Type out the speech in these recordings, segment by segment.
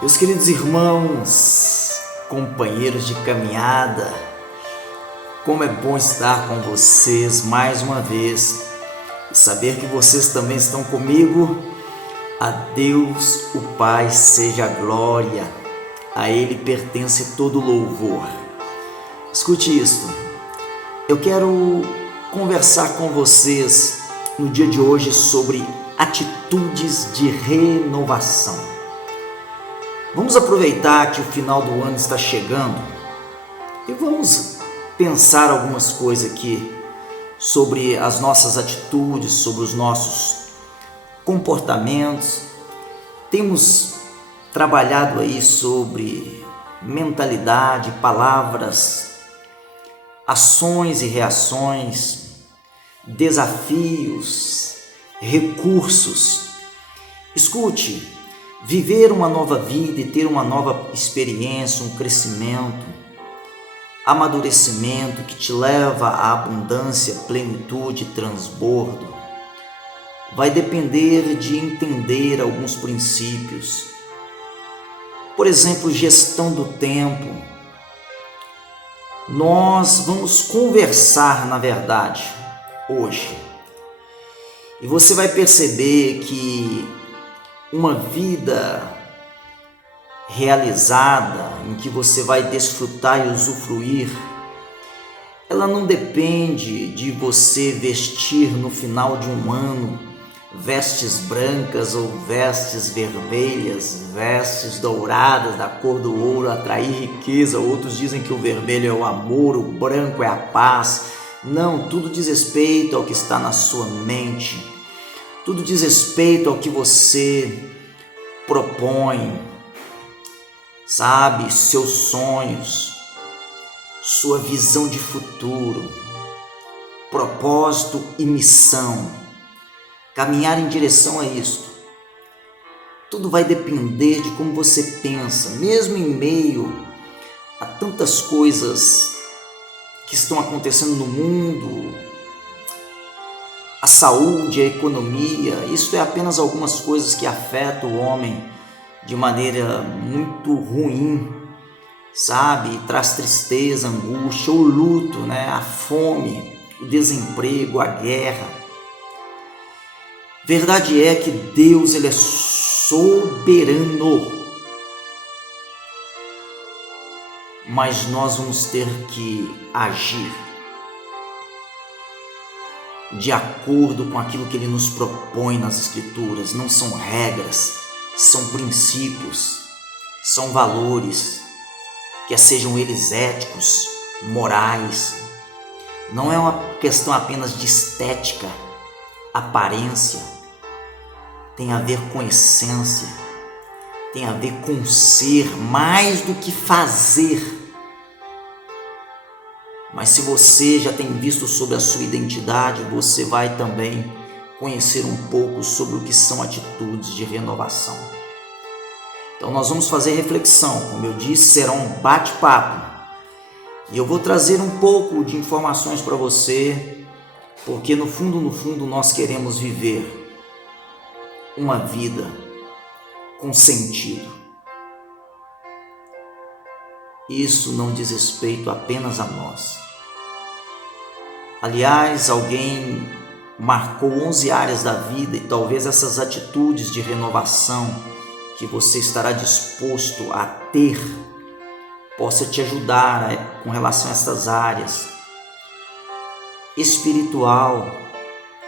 Meus queridos irmãos, companheiros de caminhada, como é bom estar com vocês mais uma vez e saber que vocês também estão comigo. A Deus, o Pai, seja a glória, a Ele pertence todo louvor. Escute isto, eu quero conversar com vocês no dia de hoje sobre atitudes de renovação. Vamos aproveitar que o final do ano está chegando e vamos pensar algumas coisas aqui sobre as nossas atitudes, sobre os nossos comportamentos. Temos trabalhado aí sobre mentalidade, palavras, ações e reações, desafios, recursos. Escute, viver uma nova vida e ter uma nova experiência, um crescimento, amadurecimento que te leva à abundância, plenitude, transbordo, vai depender de entender alguns princípios. Por exemplo, gestão do tempo. Nós vamos conversar, na verdade, hoje. E você vai perceber que uma vida realizada, em que você vai desfrutar e usufruir, ela não depende de você vestir no final de um ano vestes brancas ou vestes vermelhas, vestes douradas da cor do ouro, atrair riqueza. Outros dizem que o vermelho é o amor, o branco é a paz. Não, tudo diz respeito ao que está na sua mente, tudo diz respeito ao que você propõe, sabe, seus sonhos, sua visão de futuro, propósito e missão. Caminhar em direção a isto. Tudo vai depender de como você pensa, mesmo em meio a tantas coisas que estão acontecendo no mundo, a saúde, a economia. Isso é apenas algumas coisas que afetam o homem de maneira muito ruim, sabe? Traz tristeza, angústia, o luto, né? A fome, o desemprego, a guerra. Verdade é que Deus, Ele é soberano, mas nós vamos ter que agir de acordo com aquilo que Ele nos propõe nas Escrituras. Não são regras, são princípios, são valores, quer sejam eles éticos, morais. Não é uma questão apenas de estética, aparência. Tem a ver com essência, tem a ver com ser, mais do que fazer. Mas se você já tem visto sobre a sua identidade, você vai também conhecer um pouco sobre o que são atitudes de renovação. Então nós vamos fazer reflexão, como eu disse, será um bate-papo. E eu vou trazer um pouco de informações para você, porque no fundo nós queremos viver uma vida com sentido. Isso não diz respeito apenas a nós. Aliás, alguém marcou 11 áreas da vida e talvez essas atitudes de renovação que você estará disposto a ter possa te ajudar com relação a essas áreas. Espiritual,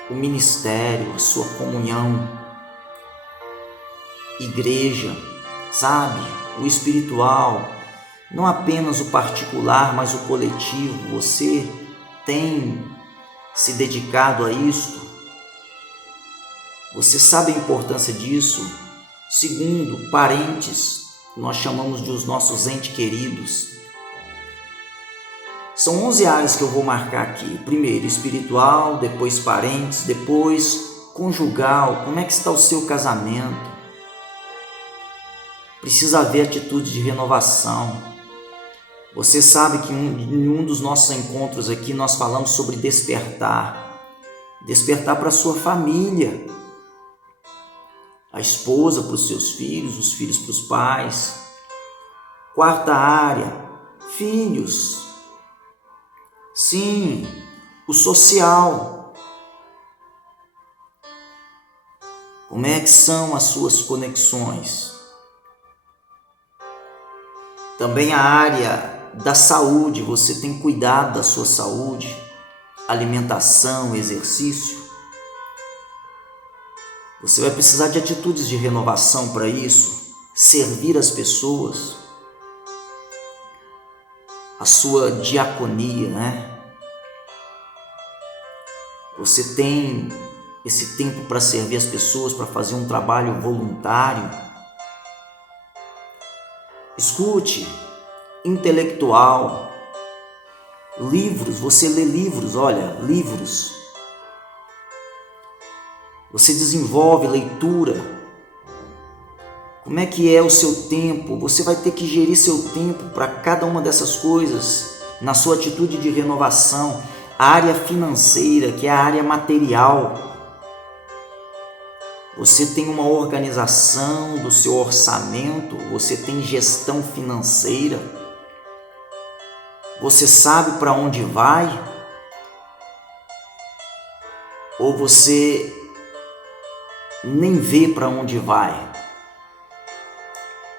o ministério, a sua comunhão, igreja, sabe? O espiritual, não apenas o particular, mas o coletivo. Você tem se dedicado a isto? Você sabe a importância disso? Segundo, parentes, nós chamamos de os nossos entes queridos. São 11 áreas que eu vou marcar aqui. Primeiro, espiritual, depois parentes, depois conjugal. Como é que está o seu casamento? Precisa haver atitude de renovação. Você sabe que em um dos nossos encontros aqui nós falamos sobre despertar. Despertar para a sua família. a esposa para os seus filhos, os filhos para os pais. Quarta área, filhos. Sim, o social. Como é que são as suas conexões? Também a área da saúde, você tem cuidado da sua saúde, alimentação, exercício. Você vai precisar de atitudes de renovação para isso, servir as pessoas, a sua diaconia, né? Você tem esse tempo para servir as pessoas, para fazer um trabalho voluntário. Escute, intelectual, livros, você lê livros, olha, livros. Você desenvolve leitura. Como é que é o seu tempo? Você vai ter que gerir seu tempo para cada uma dessas coisas, na sua atitude de renovação. A área financeira, que é a área material. Você tem uma organização do seu orçamento, você tem gestão financeira, você sabe para onde vai, ou você nem vê para onde vai.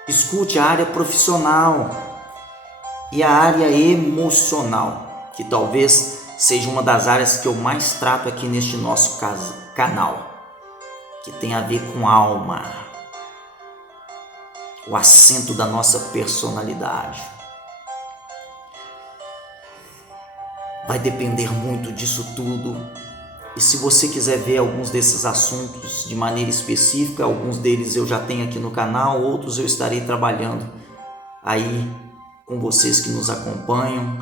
Escute a área profissional e a área emocional, que talvez seja uma das áreas que eu mais trato aqui neste nosso canal, que tem a ver com alma, o acento da nossa personalidade. Vai depender muito disso tudo. E se você quiser ver alguns desses assuntos de maneira específica, alguns deles eu já tenho aqui no canal, outros eu estarei trabalhando aí com vocês que nos acompanham,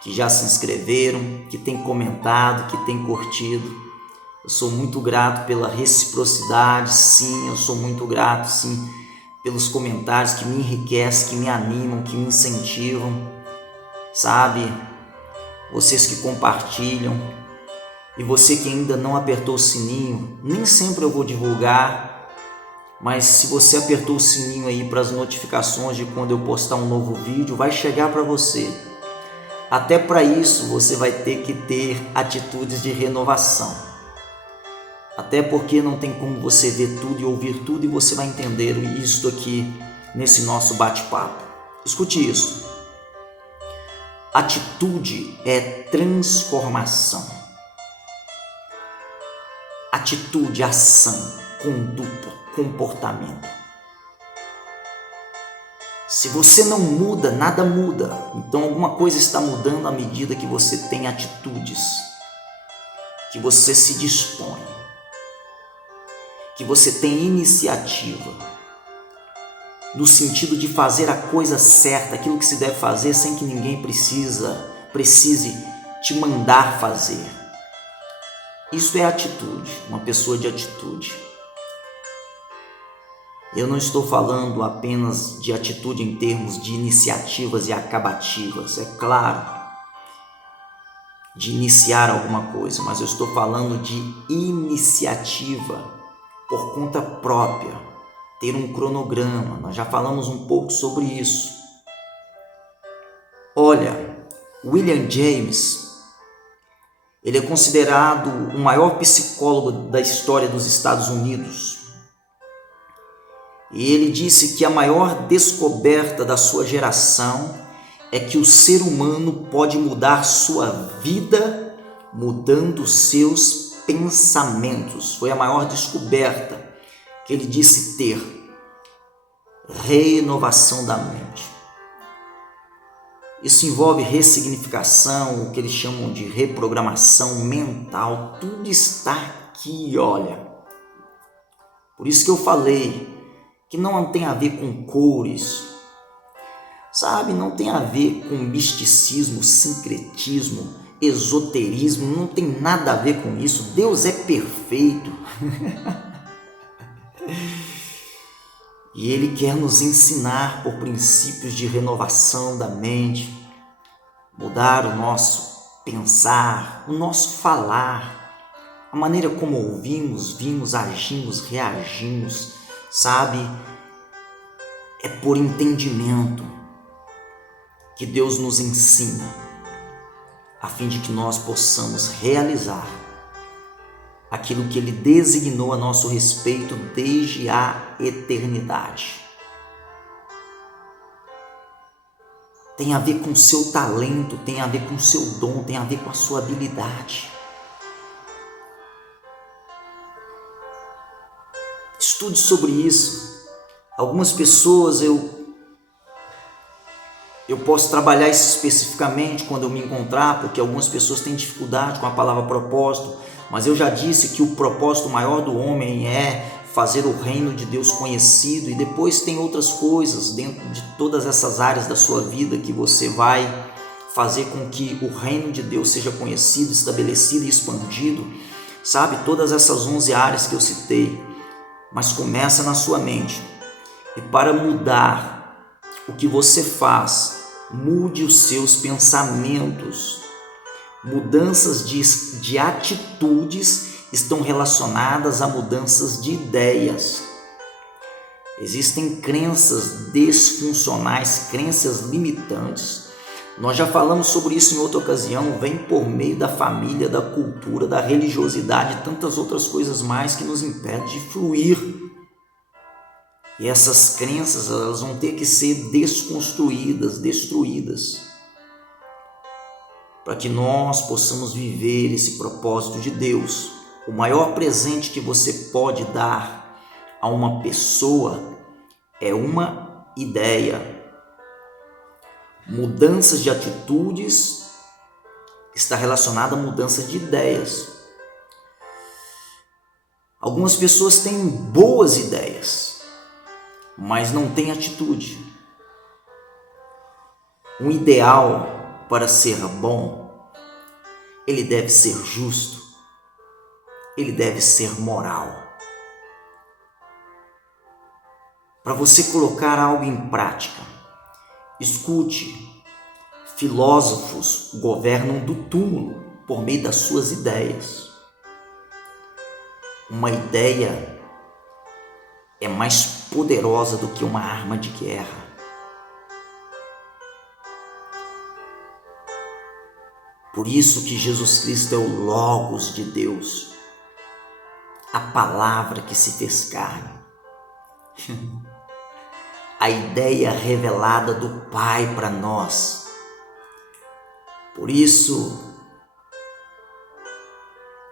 que já se inscreveram, que têm comentado, que têm curtido. Eu sou muito grato pela reciprocidade, sim, eu sou muito grato, sim, pelos comentários que me enriquecem, que me animam, que me incentivam, sabe? Vocês que compartilham. E você que ainda não apertou o sininho, nem sempre eu vou divulgar, mas se você apertou o sininho aí para as notificações de quando eu postar um novo vídeo, vai chegar para você. Até para isso você vai ter que ter atitudes de renovação. Até porque não tem como você ver tudo e ouvir tudo e você vai entender isso aqui nesse nosso bate-papo. Escute isso. Atitude é transformação. Atitude, ação, conduta, comportamento. Se você não muda, nada muda. Então alguma coisa está mudando à medida que você tem atitudes, que você se dispõe, que você tem iniciativa, no sentido de fazer a coisa certa, aquilo que se deve fazer sem que ninguém precise te mandar fazer. Isso é atitude, uma pessoa de atitude. Eu não estou falando apenas de atitude em termos de iniciativas e acabativas, é claro, de iniciar alguma coisa, mas eu estou falando de iniciativa por conta própria, ter um cronograma. Nós já falamos um pouco sobre isso. Olha, William James, ele é considerado o maior psicólogo da história dos Estados Unidos. E ele disse que a maior descoberta da sua geração é que o ser humano pode mudar sua vida mudando seus pensamentos. Foi a maior descoberta que ele disse ter. Renovação da mente. Isso envolve ressignificação, o que eles chamam de reprogramação mental. Tudo está aqui, olha. Por isso que eu falei que não tem a ver com cores, sabe? Não tem a ver com misticismo, sincretismo, esoterismo, não tem nada a ver com isso. Deus é perfeito. E Ele quer nos ensinar por princípios de renovação da mente, mudar o nosso pensar, o nosso falar, a maneira como ouvimos, vimos, agimos, reagimos, Sabe, é por entendimento que Deus nos ensina, a fim de que nós possamos realizar aquilo que Ele designou a nosso respeito desde a eternidade. Tem a ver com o seu talento, tem a ver com o seu dom, tem a ver com a sua habilidade. Estude sobre isso. Algumas pessoas eu posso trabalhar isso especificamente quando eu me encontrar, porque algumas pessoas têm dificuldade com a palavra propósito, mas eu já disse que o propósito maior do homem é fazer o reino de Deus conhecido, e depois tem outras coisas dentro de todas essas áreas da sua vida que você vai fazer com que o reino de Deus seja conhecido, estabelecido e expandido, sabe? Todas essas 11 áreas que eu citei, mas começa na sua mente. E para mudar o que você faz, mude os seus pensamentos. Mudanças de atitudes estão relacionadas a mudanças de ideias. Existem crenças disfuncionais, crenças limitantes. Nós já falamos sobre isso em outra ocasião. Vem por meio da família, da cultura, da religiosidade e tantas outras coisas mais que nos impedem de fluir. E essas crenças, elas vão ter que ser desconstruídas, destruídas, para que nós possamos viver esse propósito de Deus. O maior presente que você pode dar a uma pessoa é uma ideia. Mudanças de atitudes está relacionada a mudança de ideias. Algumas pessoas têm boas ideias, mas não têm atitude. Um ideal, para ser bom, ele deve ser justo, ele deve ser moral. Para você colocar algo em prática, escute, filósofos governam do túmulo por meio das suas ideias. Uma ideia é mais poderosa do que uma arma de guerra. Por isso que Jesus Cristo é o Logos de Deus, a palavra que se fez carne, a ideia revelada do Pai para nós. Por isso,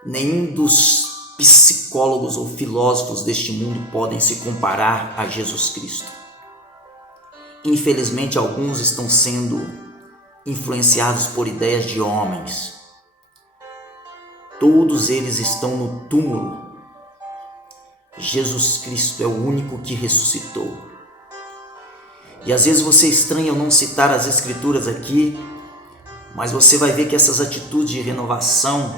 nenhum dos psicólogos ou filósofos deste mundo podem se comparar a Jesus Cristo. Infelizmente, alguns estão sendo influenciados por ideias de homens. Todos eles estão no túmulo. Jesus Cristo é o único que ressuscitou. E às vezes você estranha eu não citar as Escrituras aqui, mas você vai ver que essas atitudes de renovação,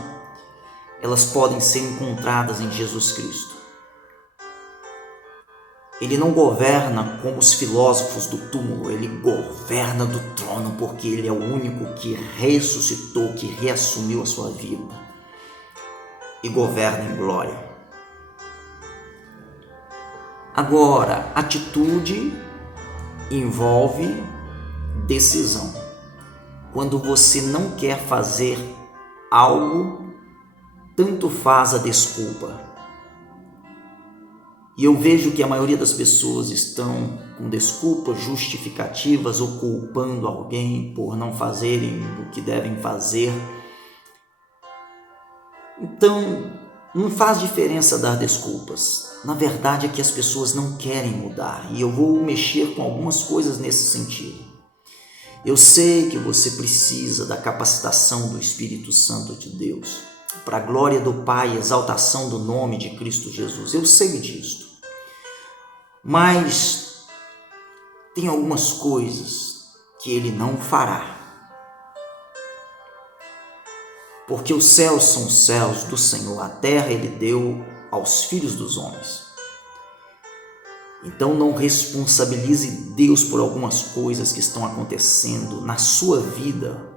elas podem ser encontradas em Jesus Cristo. Ele não governa como os filósofos do túmulo, ele governa do trono, porque ele é o único que ressuscitou, que reassumiu a sua vida e governa em glória. Agora, atitude envolve decisão. Quando você não quer fazer algo, tanto faz a desculpa. E eu vejo que a maioria das pessoas estão com desculpas justificativas ou culpando alguém por não fazerem o que devem fazer. Então, não faz diferença dar desculpas. Na verdade é que as pessoas não querem mudar. E eu vou mexer com algumas coisas nesse sentido. Eu sei que você precisa da capacitação do Espírito Santo de Deus, para a glória do Pai e exaltação do nome de Cristo Jesus. Eu sei disso. Mas tem algumas coisas que Ele não fará. Porque os céus são os céus do Senhor, a terra Ele deu aos filhos dos homens. Então não responsabilize Deus por algumas coisas que estão acontecendo na sua vida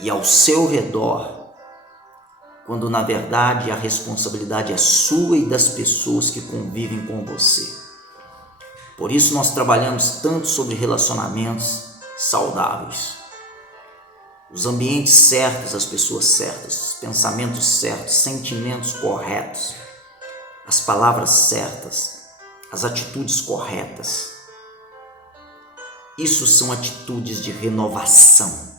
e ao seu redor, quando na verdade a responsabilidade é sua e das pessoas que convivem com você. Por isso nós trabalhamos tanto sobre relacionamentos saudáveis. Os ambientes certos, as pessoas certas, os pensamentos certos, sentimentos corretos, as palavras certas, as atitudes corretas. Isso são atitudes de renovação.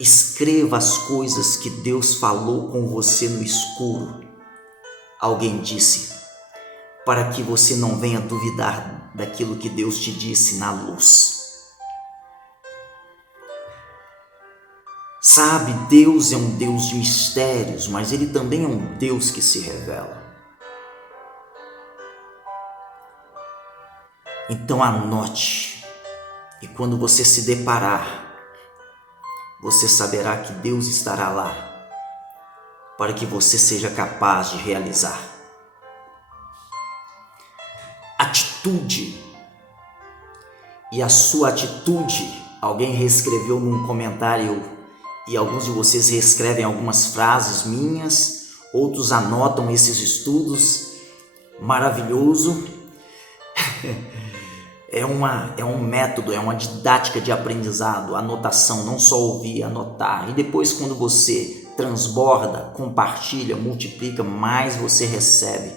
Escreva as coisas que Deus falou com você no escuro. Alguém disse, para que você não venha duvidar daquilo que Deus te disse na luz. Sabe, Deus é um Deus de mistérios, mas Ele também é um Deus que se revela. Então anote, e quando você se deparar, você saberá que Deus estará lá para que você seja capaz de realizar. Atitude. E a sua atitude, alguém reescreveu num comentário e alguns de vocês reescrevem algumas frases minhas, outros anotam esses estudos. Maravilhoso. É um método, é uma didática de aprendizado, anotação, não só ouvir, anotar. E depois quando você transborda, compartilha, multiplica, mais você recebe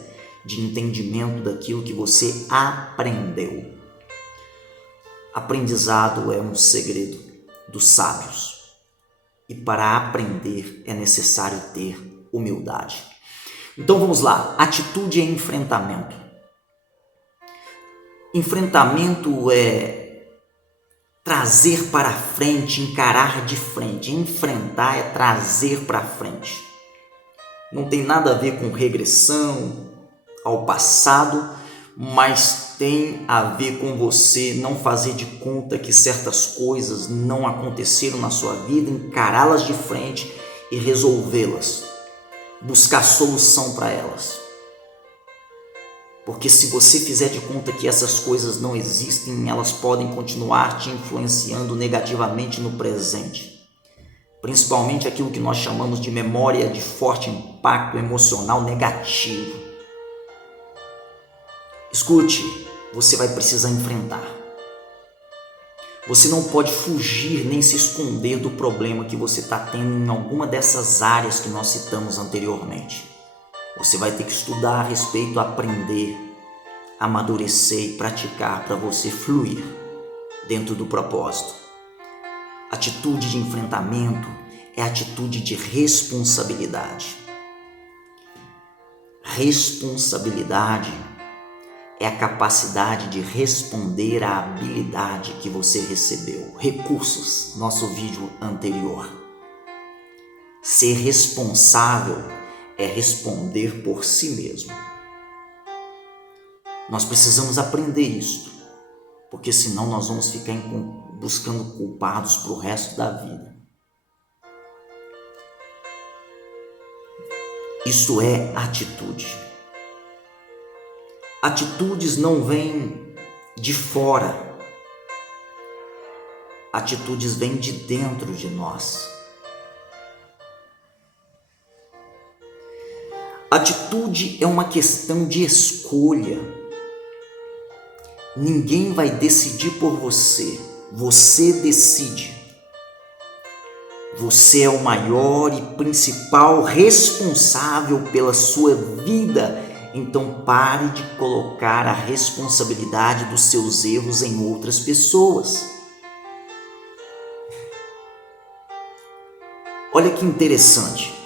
de entendimento daquilo que você aprendeu. Aprendizado é um segredo dos sábios. E para aprender é necessário ter humildade. Então vamos lá, atitude é enfrentamento. Enfrentamento é trazer para frente, encarar de frente. Enfrentar é trazer para frente. Não tem nada a ver com regressão ao passado, mas tem a ver com você não fazer de conta que certas coisas não aconteceram na sua vida, encará-las de frente e resolvê-las, buscar solução para elas. Porque se você fizer de conta que essas coisas não existem, elas podem continuar te influenciando negativamente no presente. Principalmente aquilo que nós chamamos de memória de forte impacto emocional negativo. Escute, você vai precisar enfrentar. Você não pode fugir nem se esconder do problema que você está tendo em alguma dessas áreas que nós citamos anteriormente. Você vai ter que estudar a respeito, aprender, amadurecer e praticar para você fluir dentro do propósito. Atitude de enfrentamento é atitude de responsabilidade. Responsabilidade é a capacidade de responder à habilidade que você recebeu. Recursos, nosso vídeo anterior. Ser responsável é responder por si mesmo. Nós precisamos aprender isso, porque senão nós vamos ficar buscando culpados para o resto da vida. Isso é atitude. Atitudes não vêm de fora. Atitudes vêm de dentro de nós. Atitude é uma questão de escolha. Ninguém vai decidir por você. Você decide. Você é o maior e principal responsável pela sua vida. Então pare de colocar a responsabilidade dos seus erros em outras pessoas. Olha que interessante.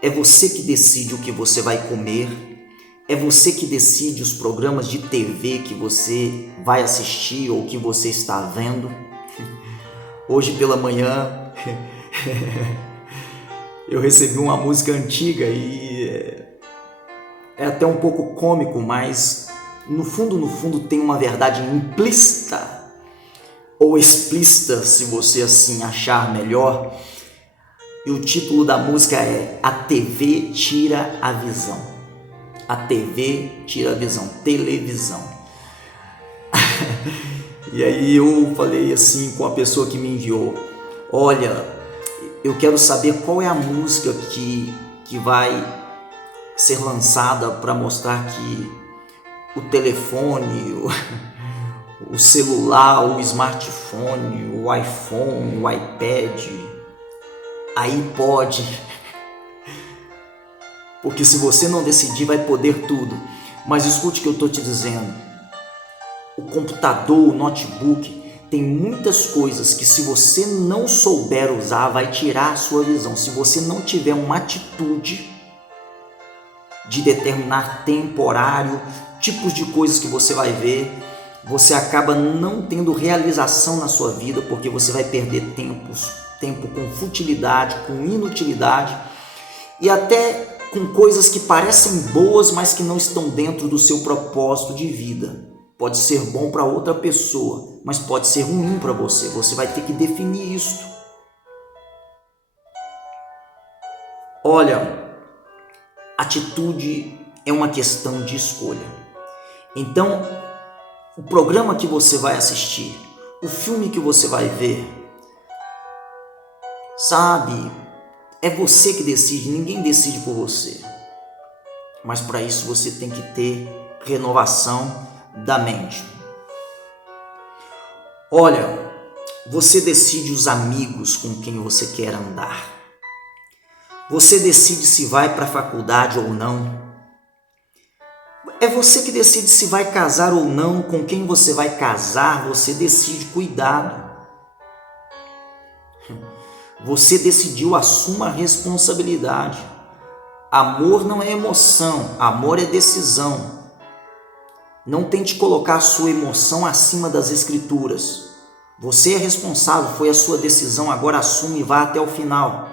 É você que decide o que você vai comer. É você que decide os programas de TV que você vai assistir ou que você está vendo. Hoje pela manhã eu recebi uma música antiga e é até um pouco cômico, mas no fundo tem uma verdade implícita ou explícita, se você assim achar melhor. E o título da música é A TV Tira a Visão. A TV tira a visão, televisão. E aí eu falei assim com a pessoa que me enviou: olha, eu quero saber qual é a música que vai ser lançada para mostrar que o telefone, o celular, o smartphone, o iPhone, o iPad, iPod, porque se você não decidir vai poder tudo. Mas escute o que eu estou te dizendo, o computador, o notebook, tem muitas coisas que se você não souber usar vai tirar a sua visão. Se você não tiver uma atitude de determinar tempo, horário, tipos de coisas que você vai ver, você acaba não tendo realização na sua vida, porque você vai perder tempo com futilidade, com inutilidade e até com coisas que parecem boas, mas que não estão dentro do seu propósito de vida. Pode ser bom para outra pessoa, mas pode ser ruim para você. Você vai ter que definir isso. Olha, atitude é uma questão de escolha. Então, o programa que você vai assistir, o filme que você vai ver, sabe, é você que decide, ninguém decide por você. Mas para isso você tem que ter renovação da mente. Olha, você decide os amigos com quem você quer andar. Você decide se vai para a faculdade ou não. É você que decide se vai casar ou não, com quem você vai casar, você decide. Cuidado. Você decidiu, assuma a responsabilidade. Amor não é emoção, amor é decisão. Não tente colocar a sua emoção acima das escrituras. Você é responsável, foi a sua decisão, agora assume e vá até o final.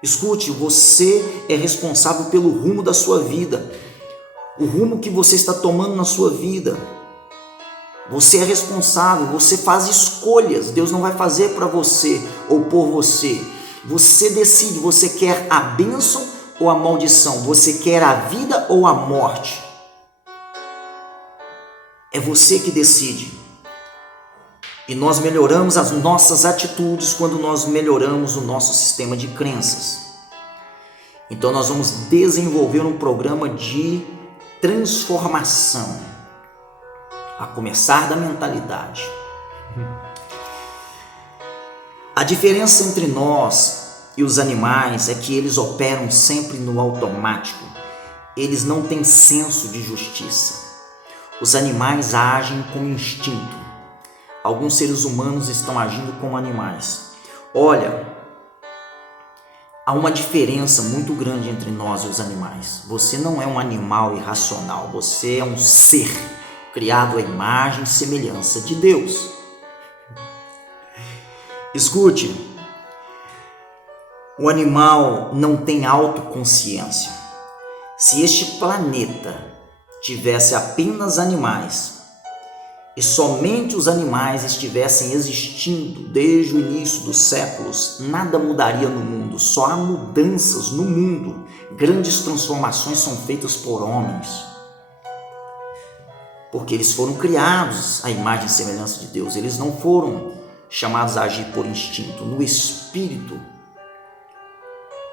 Escute, você é responsável pelo rumo da sua vida, o rumo que você está tomando na sua vida. Você é responsável, você faz escolhas, Deus não vai fazer para você ou por você. Você decide, você quer a bênção ou a maldição, você quer a vida ou a morte. É você que decide. E nós melhoramos as nossas atitudes quando nós melhoramos o nosso sistema de crenças. Então nós vamos desenvolver um programa de transformação, a começar da mentalidade. A diferença entre nós e os animais é que eles operam sempre no automático. Eles não têm senso de justiça. Os animais agem com instinto. Alguns seres humanos estão agindo como animais. Olha, há uma diferença muito grande entre nós e os animais. Você não é um animal irracional. Você é um ser criado à imagem e semelhança de Deus. Escute, o animal não tem autoconsciência. Se este planeta tivesse apenas animais e somente os animais estivessem existindo desde o início dos séculos, nada mudaria no mundo, só há mudanças no mundo. Grandes transformações são feitas por homens, porque eles foram criados à imagem e semelhança de Deus. Eles não foram chamados a agir por instinto, no espírito.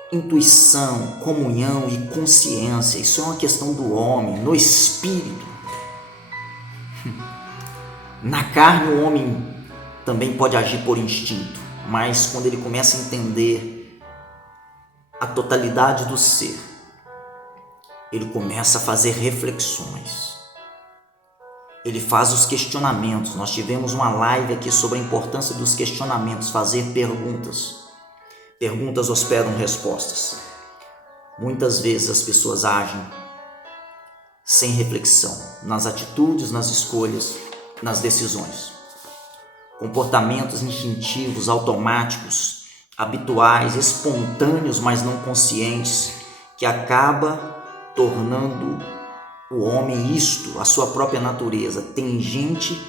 Intuição, comunhão e consciência, isso é uma questão do homem, no espírito. Na carne o homem também pode agir por instinto, mas quando ele começa a entender a totalidade do ser, ele começa a fazer reflexões, ele faz os questionamentos. Nós tivemos uma live aqui sobre a importância dos questionamentos, fazer perguntas. Perguntas hospedam respostas. Muitas vezes as pessoas agem sem reflexão, nas atitudes, nas escolhas, nas decisões. Comportamentos instintivos, automáticos, habituais, espontâneos, mas não conscientes, que acaba tornando o homem isto, a sua própria natureza. Tem gente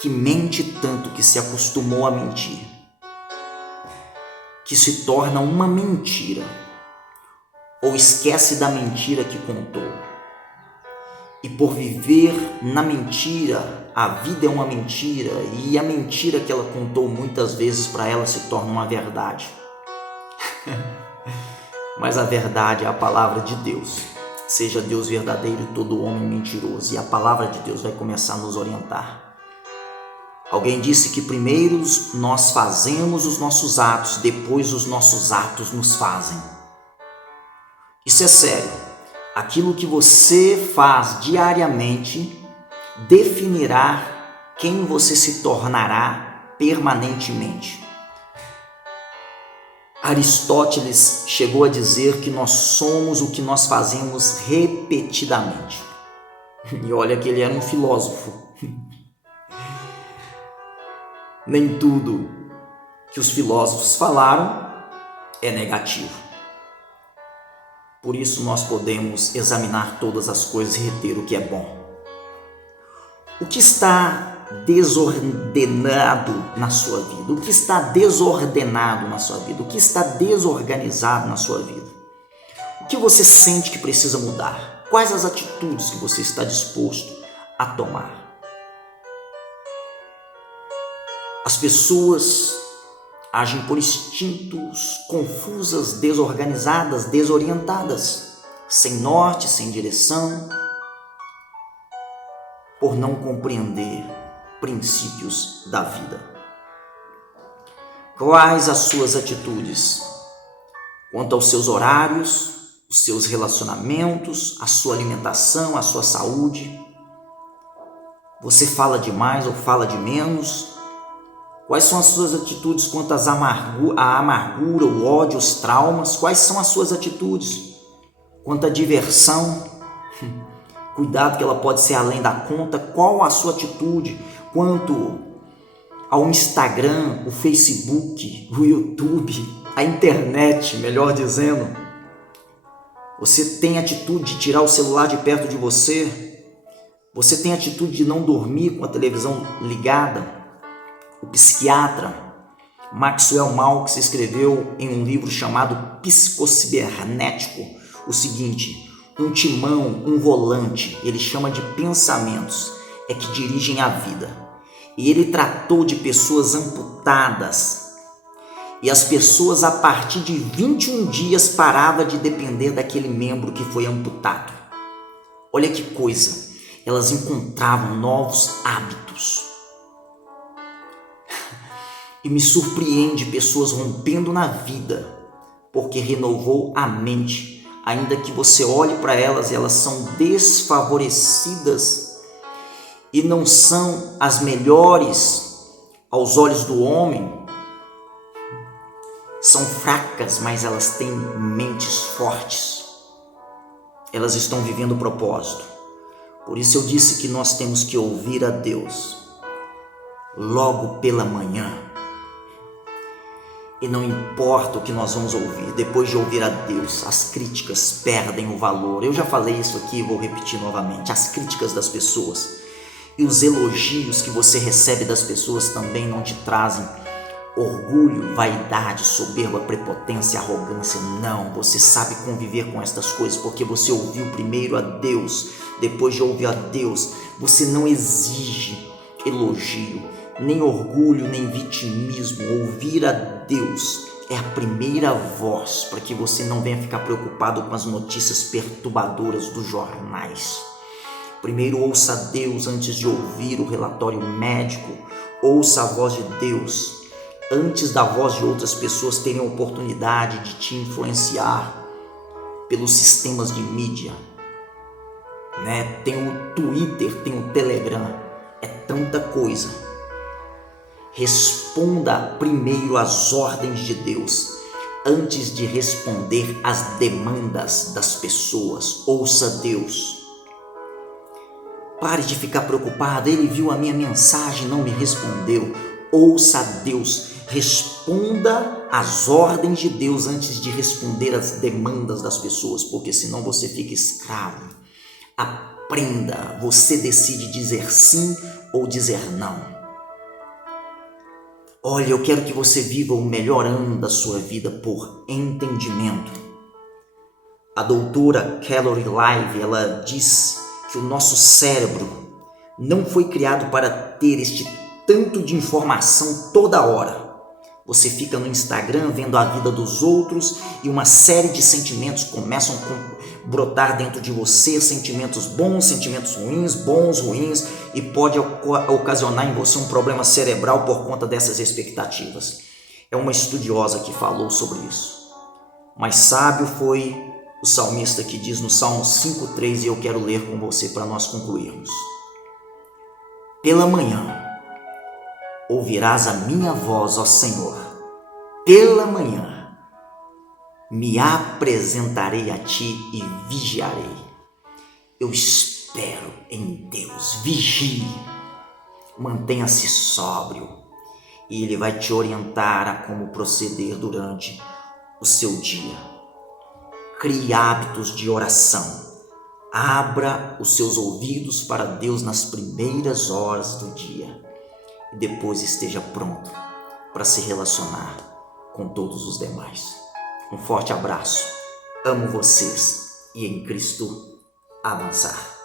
que mente tanto que se acostumou a mentir, que se torna uma mentira, ou esquece da mentira que contou. E por viver na mentira, a vida é uma mentira, e a mentira que ela contou muitas vezes para ela se torna uma verdade. Mas a verdade é a palavra de Deus. Seja Deus verdadeiro e todo homem mentiroso. E a palavra de Deus vai começar a nos orientar. Alguém disse que primeiro nós fazemos os nossos atos, depois os nossos atos nos fazem. Isso é sério. Aquilo que você faz diariamente definirá quem você se tornará permanentemente. Aristóteles chegou a dizer que nós somos o que nós fazemos repetidamente. E olha que ele era um filósofo. Nem tudo que os filósofos falaram é negativo. Por isso nós podemos examinar todas as coisas e reter o que é bom. O que está desordenado na sua vida? O que está desordenado na sua vida? O que está desorganizado na sua vida? O que você sente que precisa mudar? Quais as atitudes que você está disposto a tomar? As pessoas agem por instintos, confusas, desorganizadas, desorientadas, sem norte, sem direção, por não compreender princípios da vida. Quais as suas atitudes quanto aos seus horários, os seus relacionamentos, a sua alimentação, a sua saúde? Você fala de mais ou fala de menos? Quais são as suas atitudes quanto à amargura, o ódio, os traumas? Quais são as suas atitudes quanto à diversão? Cuidado que ela pode ser além da conta. Qual a sua atitude quanto ao Instagram, o Facebook, o YouTube, a internet, melhor dizendo? Você tem atitude de tirar o celular de perto de você? Você tem atitude de não dormir com a televisão ligada? O psiquiatra Maxwell Maltz escreveu em um livro chamado Psicocibernético o seguinte: um timão, um volante, ele chama de pensamentos, é que dirigem a vida. E ele tratou de pessoas amputadas. E as pessoas, a partir de 21 dias, paravam de depender daquele membro que foi amputado. Olha que coisa, elas encontravam novos hábitos. E me surpreende pessoas rompendo na vida, porque renovou a mente. Ainda que você olhe para elas e elas são desfavorecidas e não são as melhores aos olhos do homem, são fracas, mas elas têm mentes fortes. Elas estão vivendo o propósito. Por isso eu disse que nós temos que ouvir a Deus logo pela manhã. E não importa o que nós vamos ouvir, depois de ouvir a Deus, as críticas perdem o valor. Eu já falei isso aqui e vou repetir novamente. As críticas das pessoas e os elogios que você recebe das pessoas também não te trazem orgulho, vaidade, soberba, prepotência, arrogância. Não, você sabe conviver com estas coisas porque você ouviu primeiro a Deus. Depois de ouvir a Deus, você não exige elogio, nem orgulho, nem vitimismo. Ouvir a Deus é a primeira voz para que você não venha ficar preocupado com as notícias perturbadoras dos jornais. Primeiro ouça a Deus antes de ouvir o relatório médico. Ouça a voz de Deus antes da voz de outras pessoas terem a oportunidade de te influenciar pelos sistemas de mídia. Tem o Twitter, tem o Telegram, é tanta coisa. Responda primeiro às ordens de Deus, antes de responder às demandas das pessoas. Ouça Deus. Pare de ficar preocupado, ele viu a minha mensagem e não me respondeu. Ouça Deus, responda às ordens de Deus antes de responder às demandas das pessoas, porque senão você fica escravo. Aprenda, você decide dizer sim ou dizer não. Olha, eu quero que você viva o melhor ano da sua vida por entendimento. A doutora Calorie Live, ela diz que o nosso cérebro não foi criado para ter este tanto de informação toda hora. Você fica no Instagram vendo a vida dos outros e uma série de sentimentos começam a brotar dentro de você, sentimentos bons, sentimentos ruins, bons, ruins, e pode ocasionar em você um problema cerebral por conta dessas expectativas. É uma estudiosa que falou sobre isso. Mas sábio foi o salmista que diz no Salmo 5,3, e eu quero ler com você para nós concluirmos. Pela manhã ouvirás a minha voz, ó Senhor. Pela manhã me apresentarei a ti e vigiarei. Eu espero em Deus. Vigie. Mantenha-se sóbrio e Ele vai te orientar a como proceder durante o seu dia. Crie hábitos de oração. Abra os seus ouvidos para Deus nas primeiras horas do dia e depois esteja pronto para se relacionar com todos os demais. Um forte abraço. Amo vocês e em Cristo avançar.